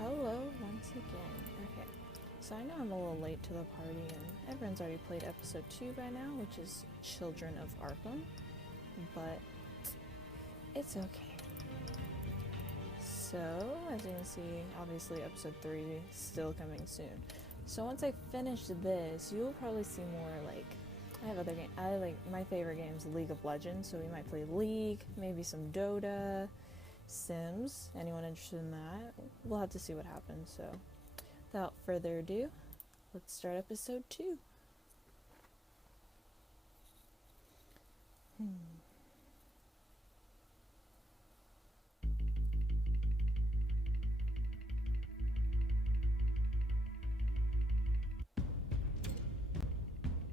Hello once again. Okay, so I know I'm a little late to the party and everyone's already played episode 2 by now, which is Children of Arkham, but it's okay. So, as you can see, obviously episode 3 is still coming soon. So once I finish this, you'll probably see more I have other games. My favorite game is League of Legends, so we might play League, maybe some Dota, Sims. Anyone interested in that? We'll have to see what happens. So, without further ado, let's start episode 2.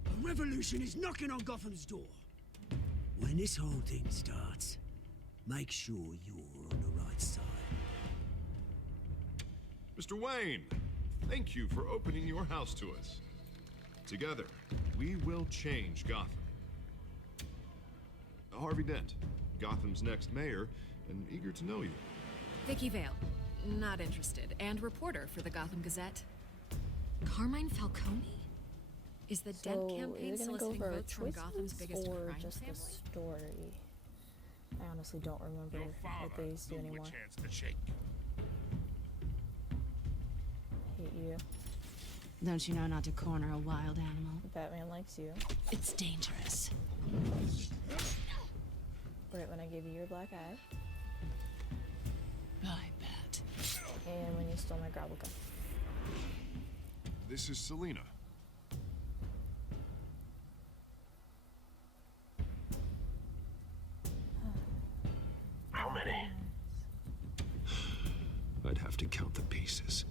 A revolution is knocking on Gotham's door. When this whole thing starts, make sure you're on the right side. Mr. Wayne, thank you for opening your house to us. Together, we will change Gotham. Harvey Dent, Gotham's next mayor, and eager to know you. Vicky Vale, not interested, and reporter for the Gotham Gazette. Carmine Falcone? Is the Dent campaign soliciting votes from Gotham's biggest or crime just family? the story? I honestly don't remember what they used to do anymore. Chance to shake. Hate you. Don't you know not to corner a wild animal? Batman likes you. It's dangerous. Right when I gave you your black eye, I bet. and when you stole my gravel gun. This is Selina. How many? I'd have to count the pieces.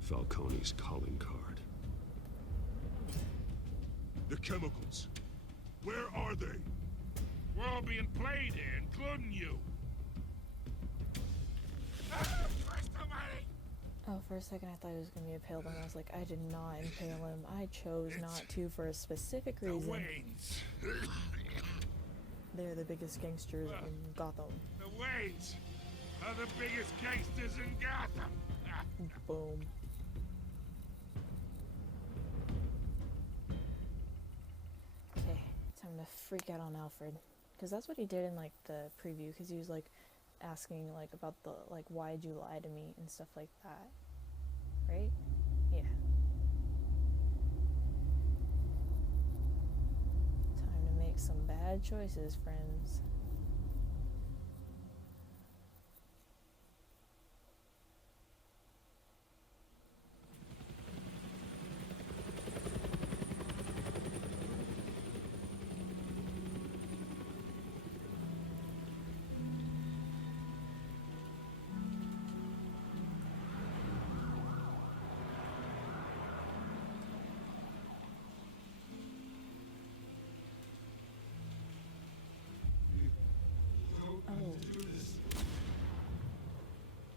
Falcone's calling card. The chemicals. Where are they? We're all being played here, including you. Oh, for a second I thought he was going to be impaled, and I was like, I did not impale him. I chose not to for a specific The reason. Waynes. They're the biggest gangsters in Gotham. The Waynes are the biggest gangsters in Gotham. Boom. Okay, time to freak out on Alfred. Because that's what he did in, the preview. Because he was, asking, about the, why'd you lie to me and stuff like that. Right? Yeah. Time to make some bad choices, friends.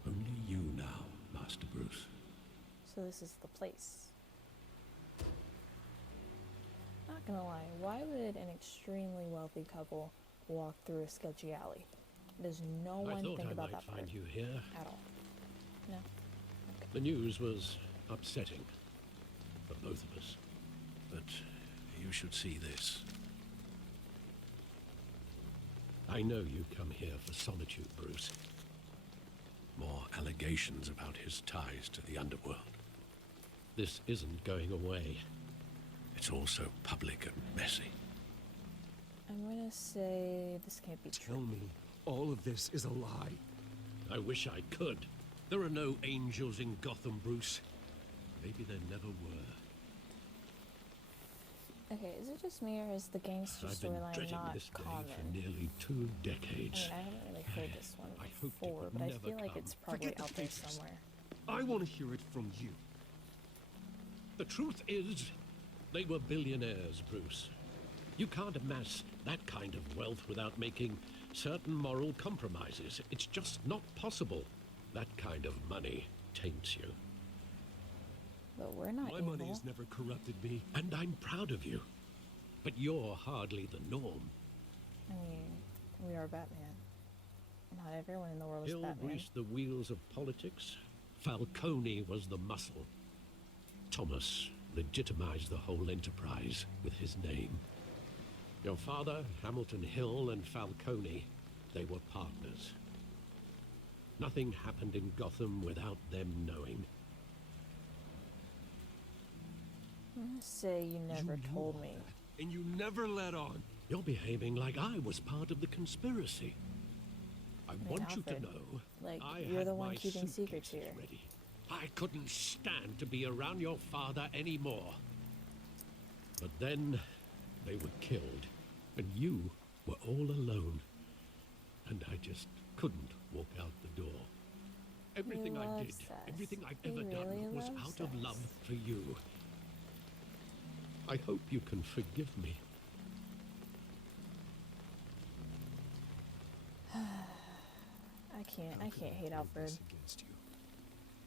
Only you now, Master Bruce. So this is the place. Not gonna lie, why would an extremely wealthy couple walk through a sketchy alley? Does no one think about that part find you here. at all? No? The news was upsetting for both of us. But you should see this. I know you come here for solitude, Bruce. More allegations about his ties to the underworld. This isn't going away. It's all so public and messy. I'm gonna say this can't be true. Tell me, all of this is a lie. I wish I could. There are no angels in Gotham, Bruce. Maybe there never were. Okay, is it just me, or is the gangster I've been storyline dreading not this day for common? nearly 2 decades. I haven't really heard this one I hoped it before, would but I never feel like come. it's probably Forget the out there papers. somewhere. I want to hear it from you. The truth is, they were billionaires, Bruce. You can't amass that kind of wealth without making certain moral compromises. It's just not possible. That kind of money taints you. But we're not My evil. money has never corrupted me, and I'm proud of you. But you're hardly the norm. I mean, we are Batman. not everyone in the world is Hill Batman. greased the wheels of politics. Falcone was the muscle. Thomas legitimized the whole enterprise with his name. Your father, Hamilton Hill, and Falcone, they were partners. Nothing happened in Gotham without them knowing. I'm gonna say you never told me. And you never let on. You're behaving like I was part of the conspiracy. I want you to Alfred, know, like, I you're had the one my keeping secrets suitcases here. ready. I couldn't stand to be around your father anymore. But then they were killed, and you were all alone. And I just couldn't walk out the door. Everything I did, loves us. everything I've He ever done really was loves out of us. love for you. I hope you can forgive me. I can't hate Alfred. Against you.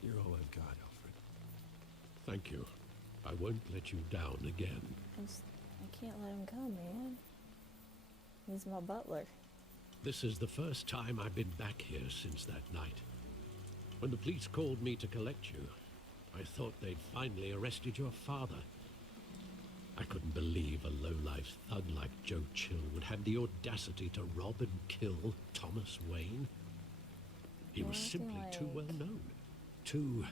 You're all I've got, Alfred. Thank you. I won't let you down again. I can't let him go, man. He's my butler. This is the first time I've been back here since that night. When the police called me to collect you, I thought they'd finally arrested your father. I couldn't believe a low-life thug like Joe Chill would have the audacity to rob and kill Thomas Wayne. He was acting simply too like- well known. Too...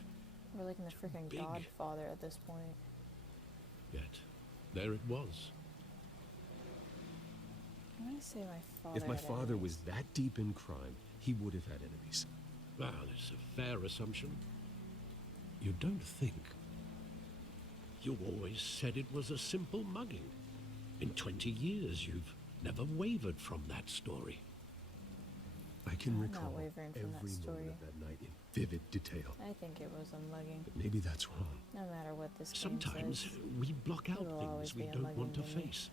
We're like in the freaking big. Godfather at this point. Yet, there it was. I'm gonna say my father. If my had father enemies. was that deep in crime, he would have had enemies. Well, it's a fair assumption. You don't think. You always said it was a simple mugging. In 20 years, you've never wavered from that story. I can I'm not recall wavering every from that story. moment of that night in vivid detail. I think it was a mugging. But maybe that's wrong. No matter what this game Sometimes says. we block out It'll always things we be a don't want to mugging to me. face.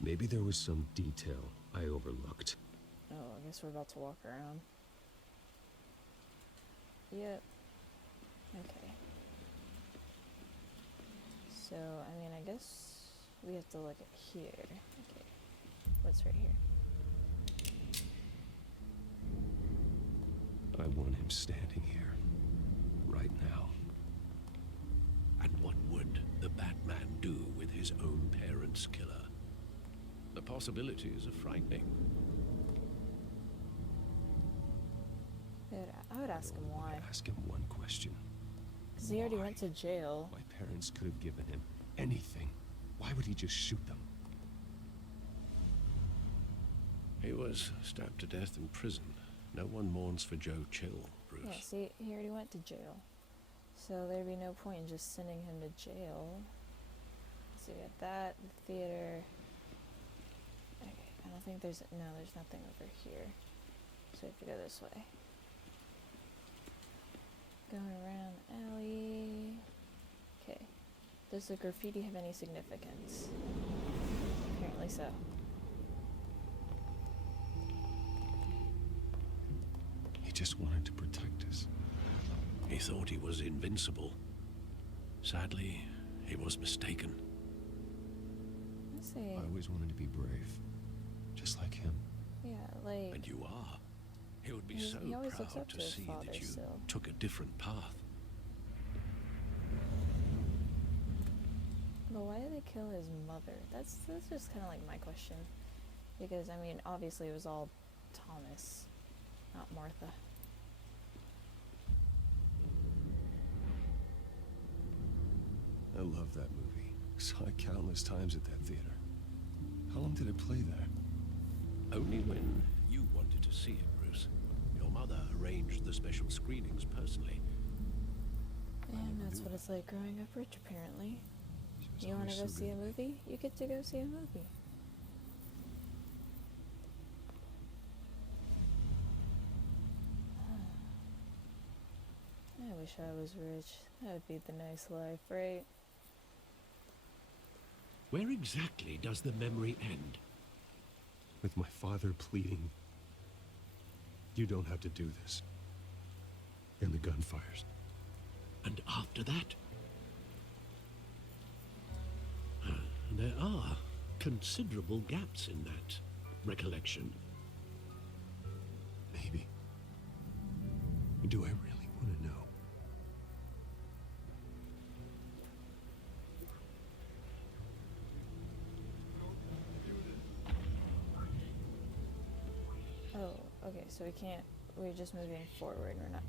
Maybe there was some detail I overlooked. Oh, I guess we're about to walk around. Yep. Okay. So, I mean, I guess we have to look at here. Okay. What's right here? I want him standing here. Right now. And what would the Batman do with his own parents' killer? The possibilities are frightening. Dude, I would ask him why. Ask him one question. Because he already Why? went to jail. My parents could have given him anything. Why would he just shoot them? He was stabbed to death in prison. No one mourns for Joe Chill, Bruce. Yeah, see, he already went to jail. So there'd be no point in just sending him to jail. So we got that, the theater. Okay, I don't think there's nothing over here. So we have to go this way. Going around the alley. Okay. Does the graffiti have any significance? Apparently so. He just wanted to protect us. He thought he was invincible. Sadly, he was mistaken. Let's see. I always wanted to be brave. Just like him. Yeah, like. And you are. He would be He- so he always looks proud up to to his see father that you still. took a different path. But why did they kill his mother? That's just kind of like my question. Because, I mean, obviously it was all Thomas, not Martha. I love that movie. Saw it countless times at that theater. How long did it play there? Only when you wanted to see it, Bruce. Your mother arranged the special screenings personally. And that's what it's like growing up rich, apparently. She was You want to always go so see a good. movie? You get to go see a movie. I wish I was rich. That would be the nice life, right? Where exactly does the memory end? With my father pleading, "You don't have to do this." And the gunfires. And after that? There are considerable gaps in that recollection. Do I really want to know? Oh, okay, so we can't, we're just moving forward, we're not,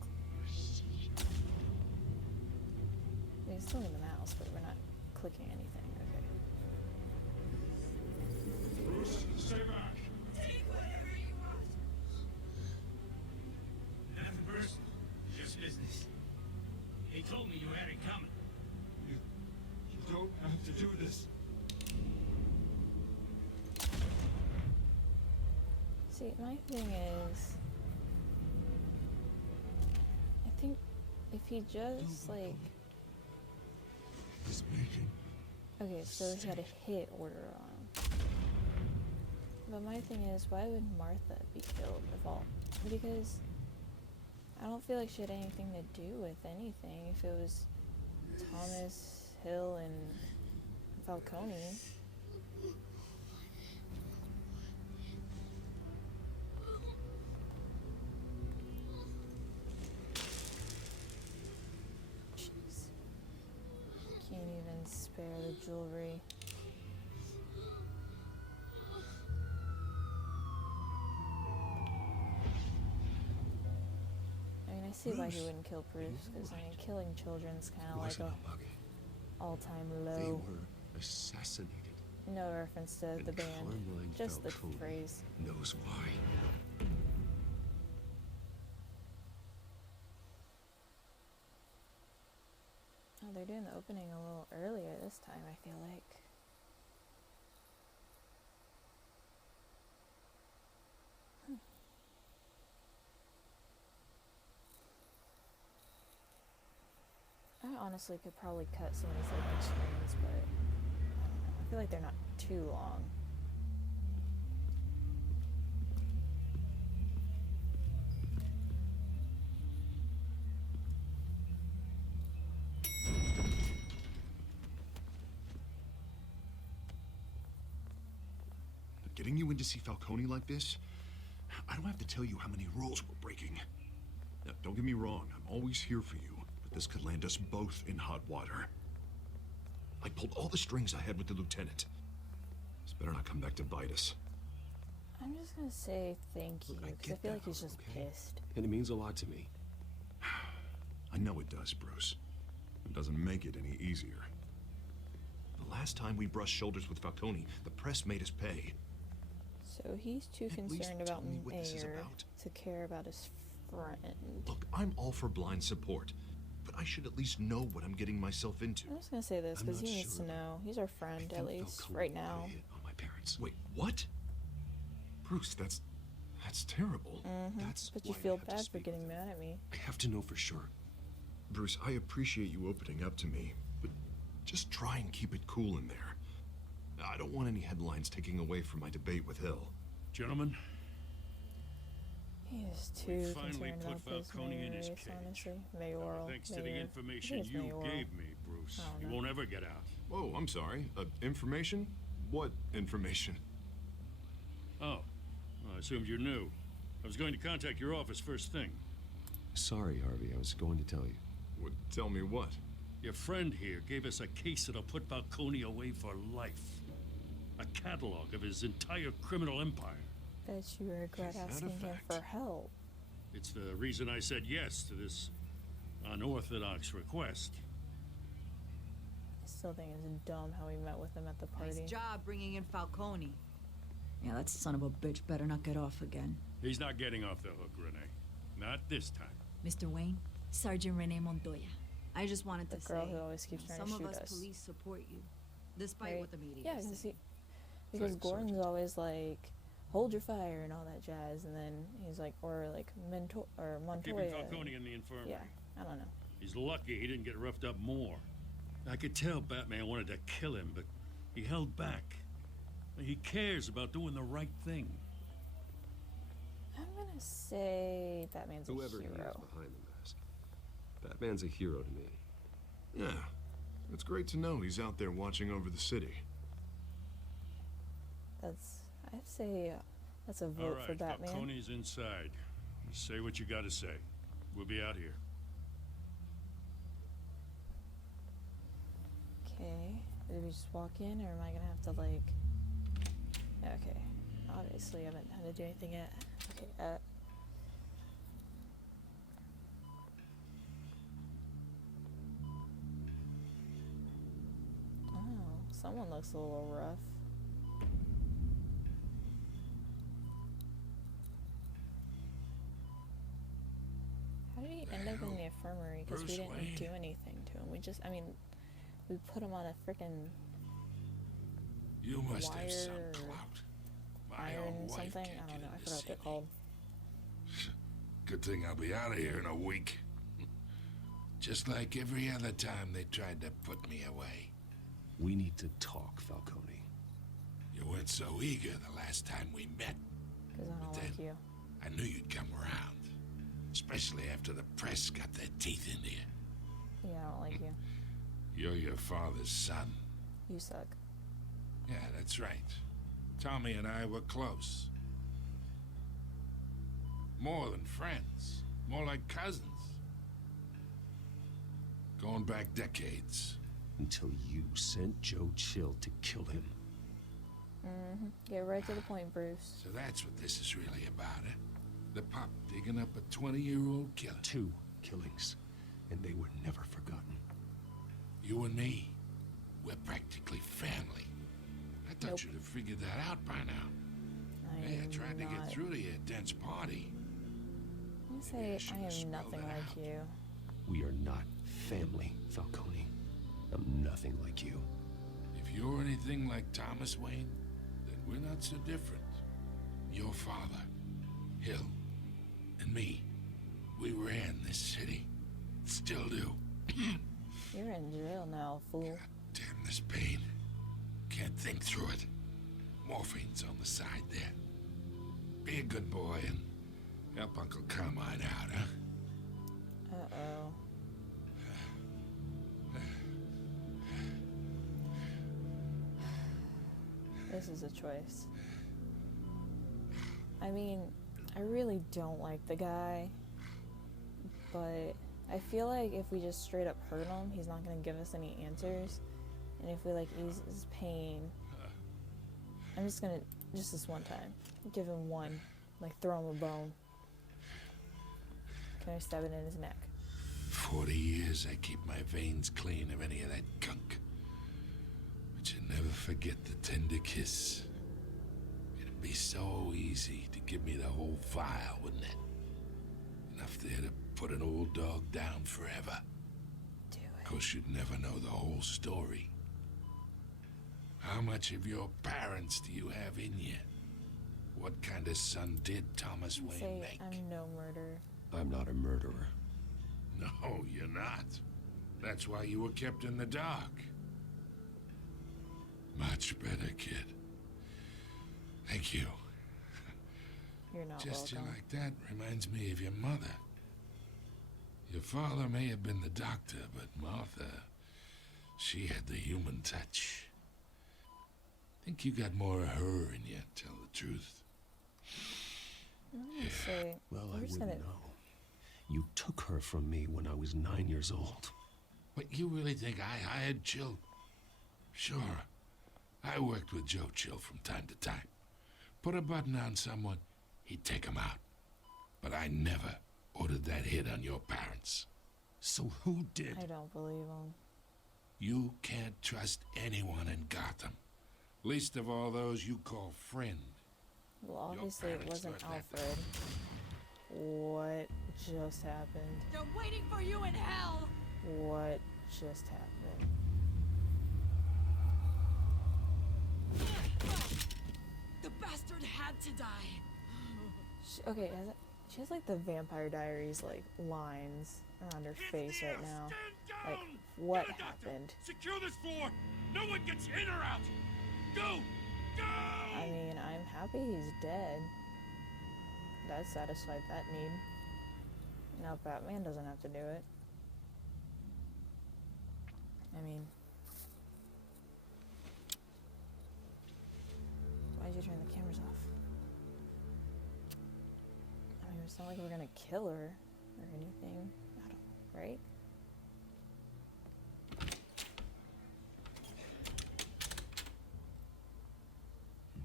we can still move the mouse, but we're not clicking anything, okay. Bruce, stay back. Take whatever you want. Nothing personal, just business. He told me you had it coming. You don't have to do this. See, my thing is, I think if he just, like, He's making. okay, so he had a hit order on him. But my thing is, why would Martha be killed if all? Because I don't feel like she had anything to do with anything. If it was Thomas, Hill, and Falcone. Jeez. Can't even spare the jewelry. I mean, I see why he wouldn't kill Bruce, because, I mean, killing children's kind of like Wasn't a a bug. all-time They low. were assassinated. No reference to the And band, Carmine just the Falcone phrase. knows why. Oh, they're doing the opening a little earlier this time, I feel like. I honestly could probably cut some of these open screens, but I don't know. I feel like they're not too long. Getting you in to see Falcone like this? I don't have to tell you how many rules we're breaking. Now, don't get me wrong, I'm always here for you, but this could land us both in hot water. I pulled all the strings I had with the lieutenant. This better not come back to bite us. I'm just gonna say thank you, Look, I because I get feel that, like he's just okay? pissed. And it means a lot to me. I know it does, Bruce. It doesn't make it any easier. The last time we brushed shoulders with Falcone, the press made us pay. So he's too At least concerned tell about me what this is Mayor about. to care about his friend. Look, I'm all for blind support, but I should at least know what I'm getting myself into. I'm just gonna say this, I'm because not he needs sure. to know. He's our I friend, think at least, Falcone right put a now. hit on my parents. Wait, what? Bruce, that's terrible. That's But you why I feel have to bad for speak getting with mad at me. I have to know for sure. Bruce, I appreciate you opening up to me, but just try and keep it cool in there. I don't want any headlines taking away from my debate with Hill. Gentlemen, He is we too finally concerned put about this Falcone in his race, cage. honestly. Mayoral. thanks to the mayor. information I think it's you mayoral. gave me, Bruce, I don't he know. won't ever get out. Whoa, I'm sorry. Information? What information? Oh, well, I assumed you knew. I was going to contact your office first thing. Sorry, Harvey. I was going to tell you. Would tell me what? Your friend here gave us a case that'll put Falcone away for life. A catalog of his entire criminal empire. Bet you regret Is that a asking him fact? for help. It's the reason I said yes to this unorthodox request. I still think it's dumb how we met with him at the party. Nice job bringing in Falcone. Yeah, that son of a bitch better not get off again. He's not getting off the hook, Renee. Not this time. Mr. Wayne, Sergeant Renee Montoya. I just wanted The to girl say, who always keeps trying to some shoot of us us. police support you, despite Right? what the media Yeah, is because saying. because Thanks, Gordon's Sergeant. always like, hold your fire and all that jazz, and then he's like, or like Keeping Montoya. Falcone in the infirmary. Yeah, I don't know. He's lucky he didn't get roughed up more. I could tell Batman wanted to kill him, but he held back. He cares about doing the right thing. I'm gonna say Batman's Whoever a he is hero. behind the mask. Batman's a hero to me. Yeah. It's great to know he's out there watching over the city. I'd say that's a vote All for right, Batman. Falcone's inside. You say what you gotta say. We'll be out here. Okay. Did we just walk in, or am I gonna have to, like... Okay. Obviously, I haven't had to do anything yet. Okay, Oh, someone looks a little rough. How did he end up in the infirmary? Because we didn't do anything to him. We just, I mean, we put him on a frickin' You must wire have some clout. My iron own wife something? can't I don't get know. I in to forgot what see they're me. called. Good thing I'll be out of here in a week. Just like every other time they tried to put me away. We need to talk, Falcone. You weren't so eager the last time we met. Because I don't like you. I knew you'd come around. Especially after the press got their teeth into you. Yeah, I don't like you. You're your father's son. You suck. Yeah, that's right. Tommy and I were close. More than friends. More like cousins. Going back decades. Until you sent Joe Chill to kill him. Mm-hmm. Get right to the point, Bruce. So that's what this is really about, eh? The pup digging up a 20-year-old killer. 2 killings, and they were never forgotten. You and me, we're practically family. I thought you'd have figured that out by now. Hey, I tried to get through to your dense party. You say I am nothing like you. We are not family, Falcone. I'm nothing like you. If you're anything like Thomas Wayne, then we're not so different. Your father, Hill, and me, we ran this city. Still do. You're in jail now, fool. God damn this pain. Can't think through it. Morphine's on the side there. Be a good boy and help Uncle Carmine out, huh? Uh-oh. This is a choice. I mean, I really don't like the guy, but I feel like if we just straight up hurt him, he's not gonna give us any answers. And if we like ease his pain, I'm just gonna, just this one time, give him one, like throw him a bone. Can I stab it in his neck? 40 years I keep my veins clean of any of that gunk. But you never forget the tender kiss. It'd be so easy to give me the whole vial, wouldn't it? Enough there to put an old dog down forever. Do it. Of course, you'd never know the whole story. How much of your parents do you have in you? What kind of son did Thomas Wayne Say make? I'm no murderer. I'm not a murderer. No, you're not. That's why you were kept in the dark. Much better, kid. Thank you. You're not Gesture welcome. like that reminds me of your mother. Your father may have been the doctor, but Martha, she had the human touch. Think you got more of her in you, tell the truth. I'm gonna say, Well, I we're just wouldn't gonna- know. You took her from me when I was 9 years old. But you really think I hired Chill? Sure. I worked with Joe Chill from time to time. Put a button on someone, he'd take him out. But I never ordered that hit on your parents. So who did? I don't believe him. You can't trust anyone in Gotham. Least of all those you call friend. Well, obviously it parents wasn't learned that. Alfred. What just happened? They're waiting for you in hell! What just happened? The bastard had to die. Okay, she has like the Vampire Diaries like lines around her face right now. Like, what Get a doctor. happened? Secure this floor. No one gets in or out. Go! Go! I mean, I'm happy he's dead. That satisfied that need. Now Batman doesn't have to do it. I mean, why'd you turn the cameras off? I mean, it's not like we're gonna kill her. or anything. I don't, right?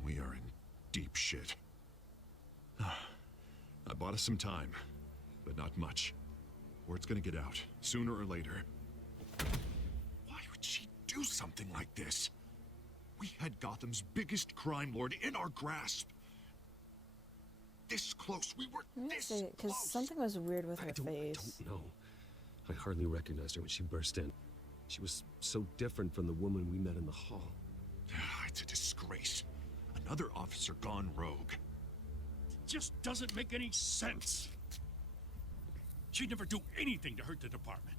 We are in deep shit. I bought us some time, but not much. Word's gonna get out, sooner or later. Why would she do something like this? We had Gotham's biggest crime lord in our grasp. This close, we were this close. Because something was weird with her face. I don't know. I hardly recognized her when she burst in. She was so different from the woman we met in the hall. It's a disgrace. Another officer gone rogue. It just doesn't make any sense. She'd never do anything to hurt the department.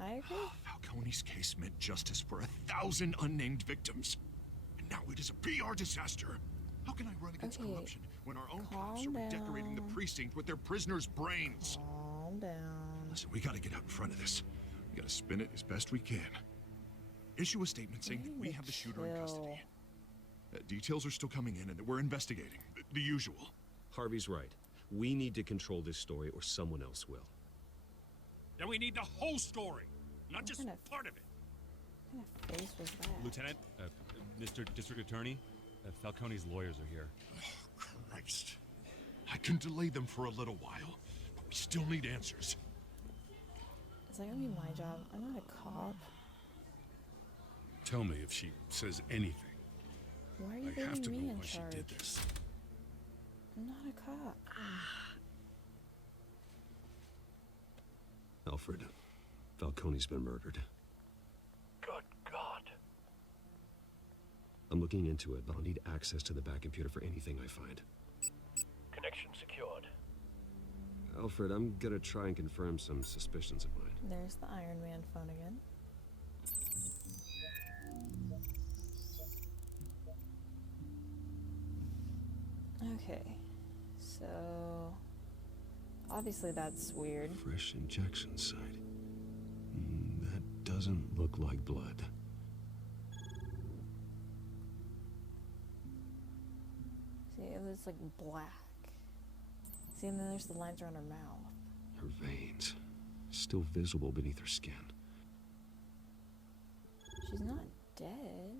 I agree. Falcone's case meant justice for 1,000 unnamed victims. And now it is a PR disaster. How can I run against corruption when our own cops are redecorating the precinct with their prisoners' brains? Calm down. Listen, we gotta get out in front of this. We gotta spin it as best we can. Issue a statement saying that we have the shooter in custody. Details are still coming in and that we're investigating. The usual. Harvey's right. We need to control this story or someone else will. Then we need the whole story, not just part of it. What kind of face was that? Lieutenant, Mr. District Attorney, Falcone's lawyers are here. Oh, Christ. I can delay them for a little while, but we still need answers. Is that gonna be my job? I'm not a cop. Tell me if she says anything. Why are you I have to leaving me know in why she charge? did this. I'm not a cop. Alfred, Falcone's been murdered. Good God. I'm looking into it, but I'll need access to the back computer for anything I find. Connection secured. Alfred, I'm gonna try and confirm some suspicions of mine. There's the Iron Man phone again. Okay, so obviously that's weird. Fresh injection site. That doesn't look like blood. See, it was like black. See, and then there's the lines around her mouth. Her veins, still visible beneath her skin. She's not dead.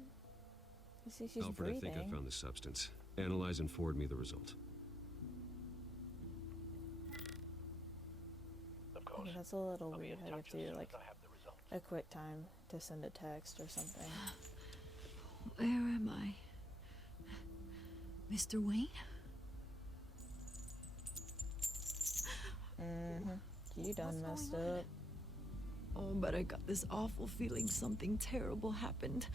You see, she's Alfred, breathing. I think I found the substance. Analyze and forward me the result. Of course. Okay, that's a little I'll be weird in how you have touch to as do soon like as I have the result. a quick time to send a text or something. Where am I? Mr. Wayne? You done messed up. Oh, but I got this awful feeling something terrible happened.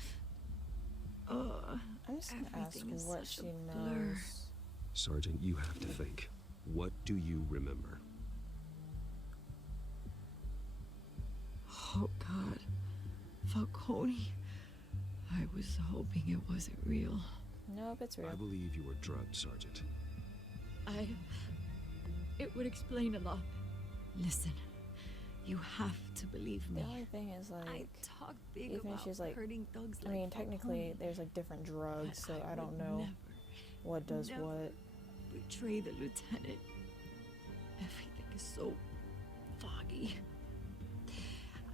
I'm just gonna ask everything is what such she a blur. knows. Sergeant, you have to think. What do you remember? Oh, God. Falcone. I was hoping it wasn't real. Nope, it's real. I believe you were drugged, Sergeant. It would explain a lot. Listen, you have to believe The me. only thing is like, I talk big even about if she's like, hurting thugs I mean, technically there's like different drugs, so I don't know what does what. Betray the lieutenant. Everything is so foggy.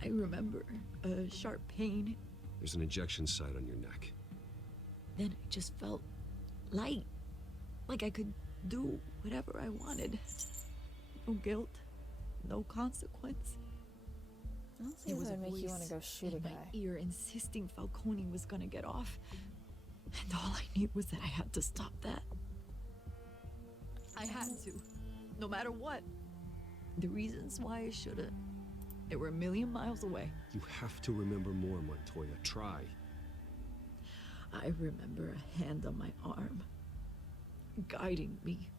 I remember a sharp pain. There's an injection site on your neck. Then I just felt light. Like I could do whatever I wanted. No guilt. No consequence. Honestly, It was that a would make you want voice to go shoot a in my guy. ear insisting Falcone was gonna get off. And all I knew was that I had to stop that. I had to. No matter what. The reasons why I should've, they were a million miles away. You have to remember more, Montoya. Try. I remember a hand on my arm, guiding me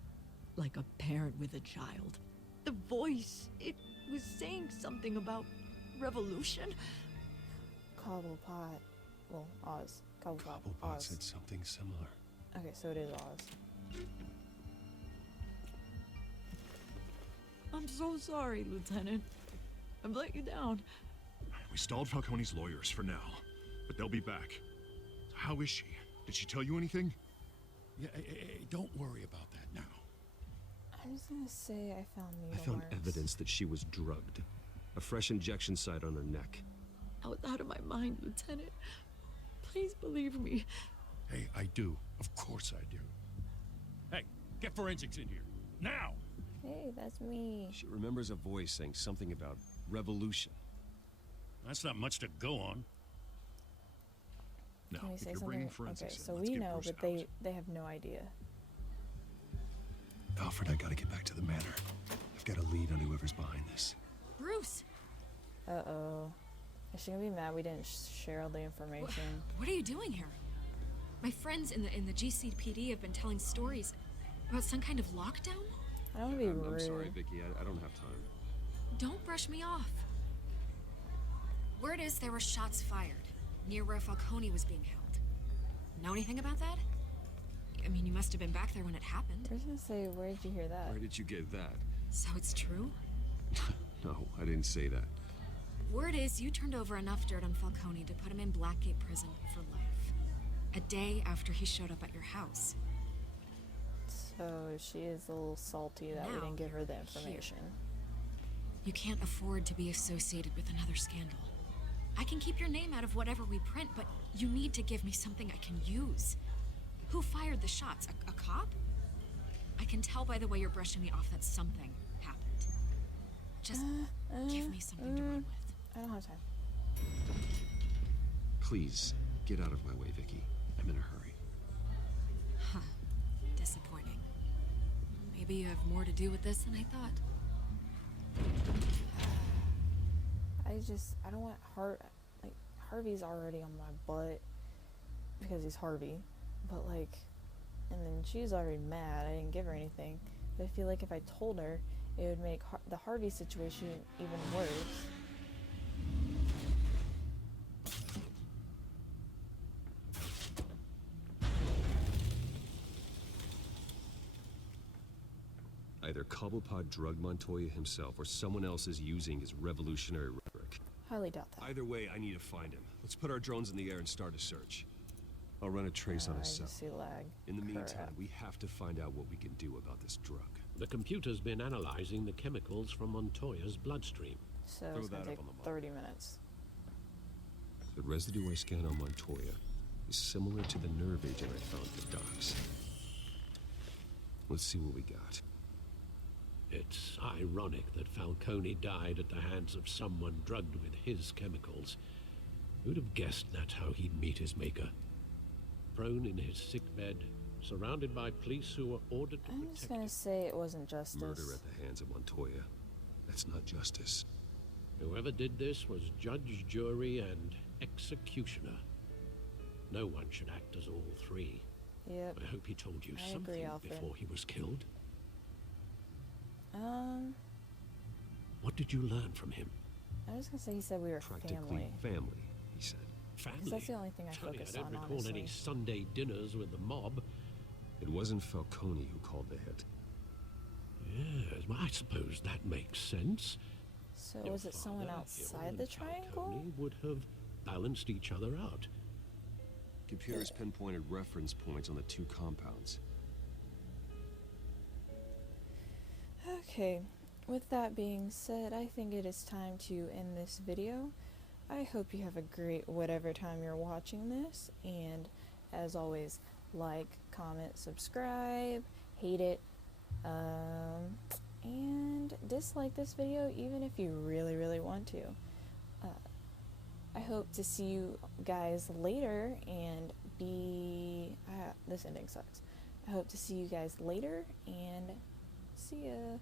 like a parent with a child. The voice, it was saying something about revolution. Cobblepot. Well, Oz. Cobblepot. Cobblepot Oz. said something similar. Okay, so it is Oz. I'm so sorry, Lieutenant. I've let you down. We stalled Falcone's lawyers for now, but they'll be back. How is she? Did she tell you anything? Yeah, don't worry about that now. I'm just gonna say I found needle I found marks. evidence that she was drugged. A fresh injection site on her neck. I was out of my mind, Lieutenant. Please believe me. Hey, I do. Of course I do. Hey, get forensics in here. Now! Hey, that's me. She remembers a voice saying something about revolution. That's not much to go on. Now, Can we if say you're something? bringing forensics Okay, in, so let's we get know, Bruce but out. they have no idea. Alfred, I gotta get back to the manor. I've got a lead on whoever's behind this. Bruce! Uh-oh. Is she gonna be mad we didn't share all the information? What are you doing here? My friends in the GCPD have been telling stories about some kind of lockdown? I don't want to be rude. I'm sorry, Vicky. I don't have time. Don't brush me off. Word is there were shots fired near where Falcone was being held. Know anything about that? I mean, you must have been back there when it happened. I was gonna say, where did you hear that? Where did you get that? So it's true? No, I didn't say that. Word is you turned over enough dirt on Falcone to put him in Blackgate Prison for life. A day after he showed up at your house. So she is a little salty that we Now didn't give her the you're information. You can't afford to be associated with another scandal. I can keep your name out of whatever we print, but you need to give me something I can use. Who fired the shots? A cop? I can tell by the way you're brushing me off that something happened. Just give me something to run with. I don't have time. Please, get out of my way, Vicky. I'm in a hurry. Huh. Disappointing. Maybe you have more to do with this than I thought. I don't want Harvey's already on my butt because he's Harvey, but and then she's already mad. I didn't give her anything, but I feel like if I told her, it would make the Harvey situation even worse. Either Cobblepot drugged Montoya himself or someone else is using his revolutionary rhetoric. Highly doubt that. Either way, I need to find him. Let's put our drones in the air and start a search. I'll run a trace on his I cell. just see lag. In the meantime, Crap. we have to find out what we can do about this drug. The computer's been analyzing the chemicals from Montoya's bloodstream. So Throw it's gonna that up take on the map. 30 minutes. The residue I scanned on Montoya is similar to the nerve agent I found at the docks. Let's see what we got. It's ironic that Falcone died at the hands of someone drugged with his chemicals. Who'd have guessed that's how he'd meet his maker? Prone in his sickbed, surrounded by police who were ordered to I'm protect just gonna him. say it wasn't justice. Murder at the hands of Montoya. That's not justice. Whoever did this was judge, jury, and executioner. No one should act as all three. Yep. I hope he told you I something agree, Alfred. before he was killed. What did you learn from him? I was gonna say he said we were Practically family, he said. Family? that's the only thing I Funny, focus I don't on, recall honestly. any Sunday dinners with the mob. It wasn't Falcone who called the hit. Yes, well, I suppose that makes sense. So Your was it someone father, outside Hill, the and triangle? Falcone would have balanced each other out. Computers pinpointed reference points on the two compounds. Okay, with that being said, I think it is time to end this video. I hope you have a great whatever time you're watching this, and as always, like, comment, subscribe, hate it, and dislike this video even if you really want to. I hope to see you guys later and this ending sucks. I hope to see you guys later and see ya.